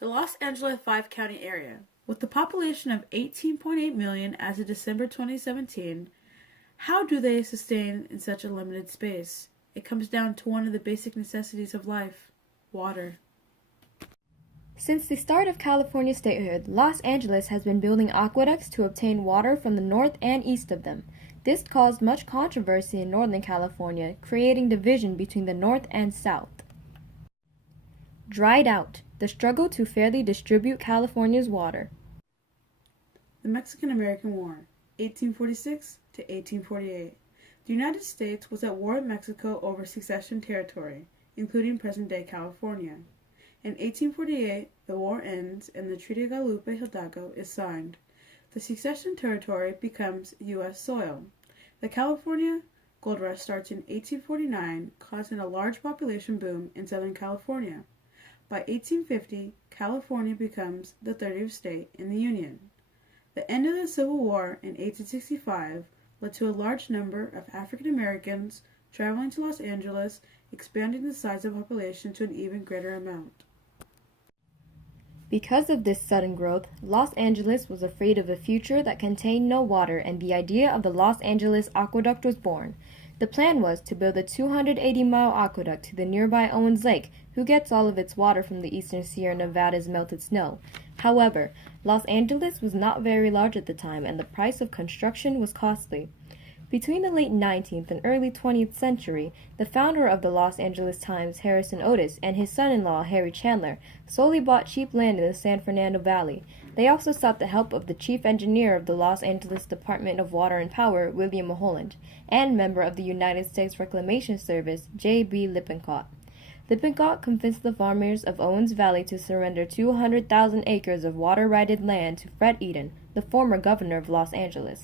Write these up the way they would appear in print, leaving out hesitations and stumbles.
The Los Angeles five-county area, with a population of 18.8 million as of December 2017, how do they sustain in such a limited space? It comes down to one of the basic necessities of life: water. Since the start of California statehood, Los Angeles has been building aqueducts to obtain water from the north and east of them. This caused much controversy in Northern California, creating division between the north and south. Dried out: the struggle to fairly distribute California's water. The Mexican-American War, 1846 to 1848. The United States was at war with Mexico over succession territory, including present-day California. In 1848, the war ends and the Treaty of Guadalupe Hidalgo is signed. The succession territory becomes U.S. soil. The California Gold Rush starts in 1849, causing a large population boom in Southern California. By 1850, California becomes the 30th state in the Union. The end of the Civil War in 1865 led to a large number of African Americans traveling to Los Angeles, expanding the size of the population to an even greater amount. Because of this sudden growth, Los Angeles was afraid of a future that contained no water, and the idea of the Los Angeles Aqueduct was born. The plan was to build a 280-mile aqueduct to the nearby Owens Lake, who gets all of its water from the eastern Sierra Nevadas melted snow. However, Los Angeles was not very large at the time, and the price of construction was costly. Between the late 19th and early 20th century, the founder of the Los Angeles Times, Harrison Otis, and his son-in-law, Harry Chandler, solely bought cheap land in the San Fernando Valley. They also sought the help of the chief engineer of the Los Angeles Department of Water and Power, William Mulholland, and member of the United States Reclamation Service, J.B. Lippincott. Lippincott convinced the farmers of Owens Valley to surrender 200,000 acres of water-righted land to Fred Eden, the former governor of Los Angeles.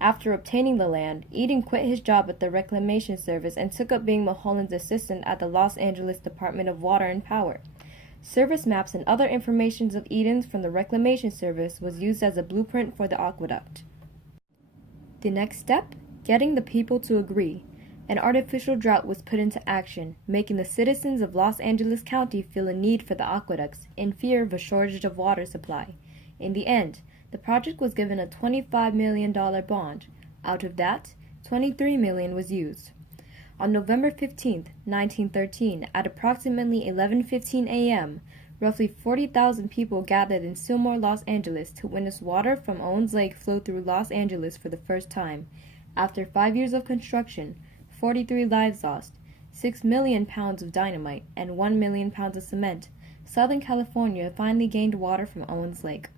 After obtaining the land, Eden quit his job at the Reclamation Service and took up being Mulholland's assistant at the Los Angeles Department of Water and Power. Service maps and other information of Eden's from the Reclamation Service was used as a blueprint for the aqueduct. The next step? Getting the people to agree. An artificial drought was put into action, making the citizens of Los Angeles County feel a need for the aqueducts, in fear of a shortage of water supply. In the end, the project was given a $25 million bond. Out of that, $23 million was used. On November 15, 1913, at approximately 11:15 a.m., roughly 40,000 people gathered in Sylmar, Los Angeles to witness water from Owens Lake flow through Los Angeles for the first time. After 5 years of construction, 43 lives lost, 6 million pounds of dynamite, and 1 million pounds of cement, Southern California finally gained water from Owens Lake.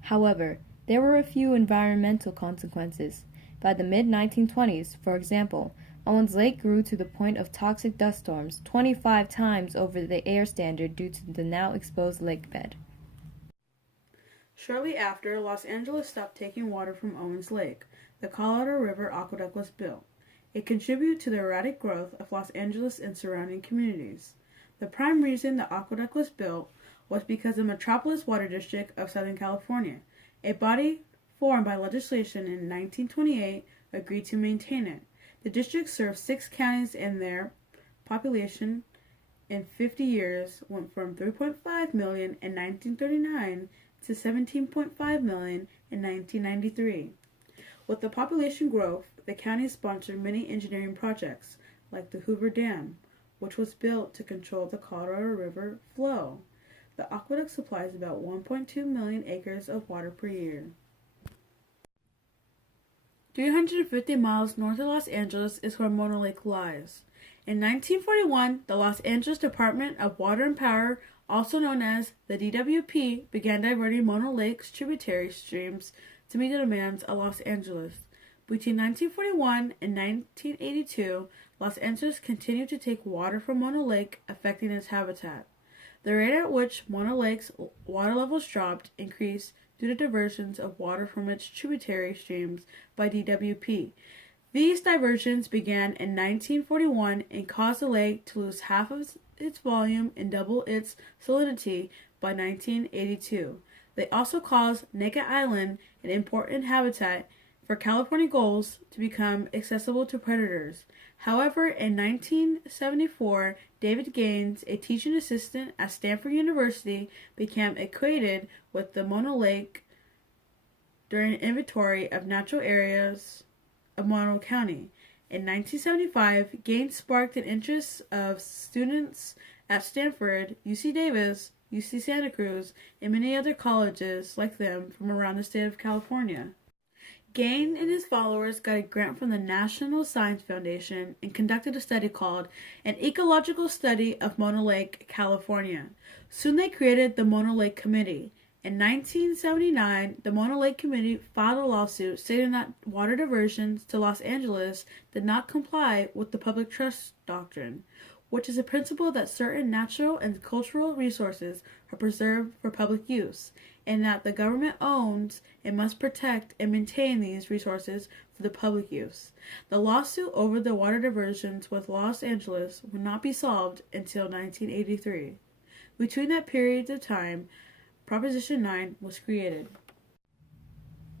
However, there were a few environmental consequences. By the mid-1920s, for example, Owens Lake grew to the point of toxic dust storms 25 times over the air standard due to the now exposed lake bed. Shortly after, Los Angeles stopped taking water from Owens Lake. The Colorado River Aqueduct was built. It contributed to the erratic growth of Los Angeles and surrounding communities. The prime reason the aqueduct was built was because the Metropolis Water District of Southern California, a body formed by legislation in 1928, agreed to maintain it. The district served 6 counties, and their population in 50 years went from 3.5 million in 1939 to 17.5 million in 1993. With the population growth, the county sponsored many engineering projects, like the Hoover Dam, which was built to control the Colorado River flow. The aqueduct supplies about 1.2 million acres of water per year. 350 miles north of Los Angeles is where Mono Lake lies. In 1941, the Los Angeles Department of Water and Power, also known as the DWP, began diverting Mono Lake's tributary streams to meet the demands of Los Angeles. Between 1941 and 1982, Los Angeles continued to take water from Mono Lake, affecting its habitat. The rate at which Mono Lake's water levels dropped increased due to diversions of water from its tributary streams by DWP. These diversions began in 1941 and caused the lake to lose half of its volume and double its salinity by 1982. They also caused Naked Island, an important habitat, for California goals to become accessible to predators. However, in 1974, David Gaines, a teaching assistant at Stanford University, became acquainted with the Mono Lake during an inventory of natural areas of Mono County. In 1975, Gaines sparked an interest of students at Stanford, UC Davis, UC Santa Cruz, and many other colleges like them from around the state of California. Gaines and his followers got a grant from the National Science Foundation and conducted a study called An Ecological Study of Mono Lake, California. Soon they created the Mono Lake Committee. In 1979, the Mono Lake Committee filed a lawsuit stating that water diversions to Los Angeles did not comply with the public trust doctrine, which is a principle that certain natural and cultural resources are preserved for public use, and that the government owns and must protect and maintain these resources for the public use. The lawsuit over the water diversions with Los Angeles would not be solved until 1983. Between that period of time, Proposition 9 was created.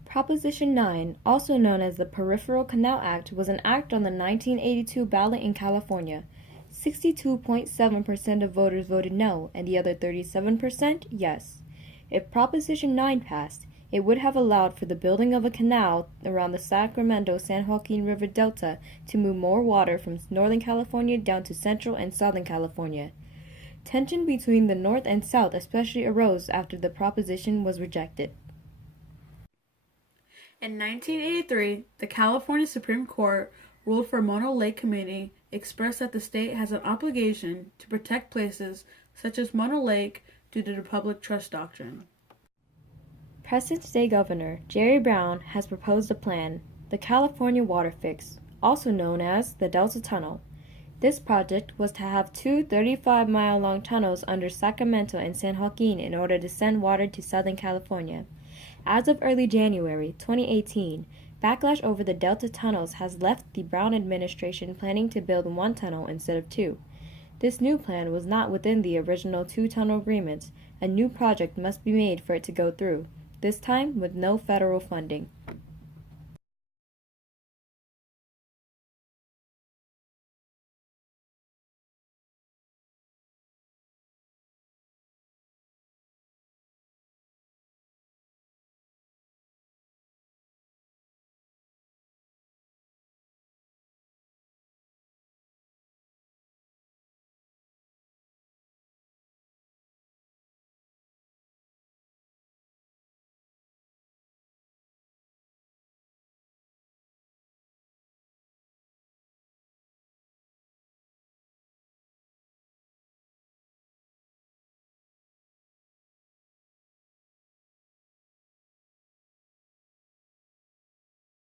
Proposition 9, also known as the Peripheral Canal Act, was an act on the 1982 ballot in California. 62.7% of voters voted no, and the other 37% yes. If Proposition 9 passed, it would have allowed for the building of a canal around the Sacramento-San Joaquin River Delta to move more water from Northern California down to Central and Southern California. Tension between the North and South especially arose after the proposition was rejected. In 1983, the California Supreme Court ruled for Mono Lake Committee expressed that the state has an obligation to protect places such as Mono Lake due to the public trust doctrine. Present State Governor Jerry Brown has proposed a plan, the California Water Fix, also known as the Delta Tunnel. This project was to have two 35-mile-long tunnels under Sacramento and San Joaquin in order to send water to Southern California. As of early January 2018, backlash over the Delta tunnels has left the Brown administration planning to build one tunnel instead of two. This new plan was not within the original two-tunnel agreements. A new project must be made for it to go through, this time with no federal funding.